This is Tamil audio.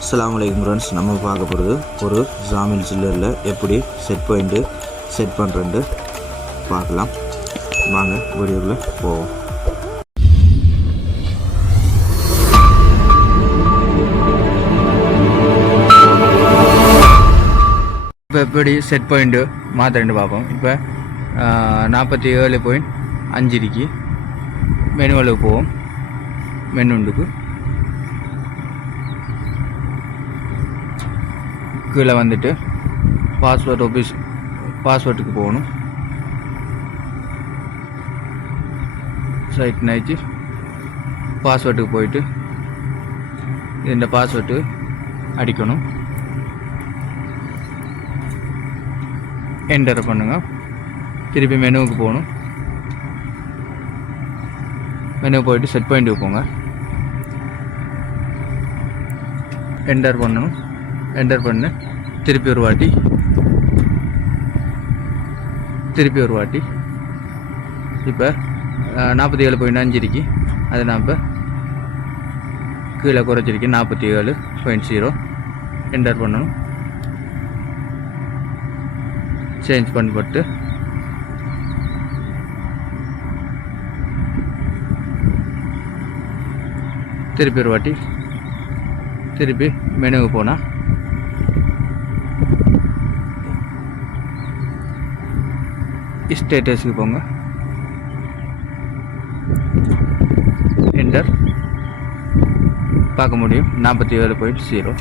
அஸ்ஸலாமு அலைக்கும் ஃப்ரெண்ட்ஸ், நம்ம பார்க்க போகிறது ஒரு ஜாமில் சில்லரில் எப்படி செட் பாயிண்ட்டு செட் பண்ணுறேன்ட்டு பார்க்கலாம். வாங்க வீடியோக்குள்ளே போவோம். இப்போ எப்படி செட் பாயிண்ட்டு மாத்திரண்டு பார்ப்போம். இப்போ 47.5 மெனுவலுக்கு போவோம். மெனுண்டுக்கு கீழே வந்துட்டு பாஸ்வேர்டுக்கு போகணும். சைட் நைச்சு பாஸ்வேர்டுக்கு போயிட்டு இந்த பாஸ்வேர்டு அடிக்கணும். என்டர் பண்ணுங்க. திருப்பி மெனுவுக்கு போகணும். மெனு போயிட்டு செட் பாயிண்ட்டுக்கு போங்க. என்டர் பண்ணணும். என்டர் பண்ணு. திருப்பி ஒரு வாட்டி இப்போ 47.5 அது நான் இப்போ கீழே குறைச்சிருக்கேன். 47.0 என்டர் பண்ணணும். சேஞ்ச் பண்ணப்பட்டு திருப்பி ஒரு வாட்டி திருப்பி மெனுவுக்கு போனால் ஸ்டேட்டஸுக்கு போங்க. என்டர் பார்க்க முடியும் 47.0.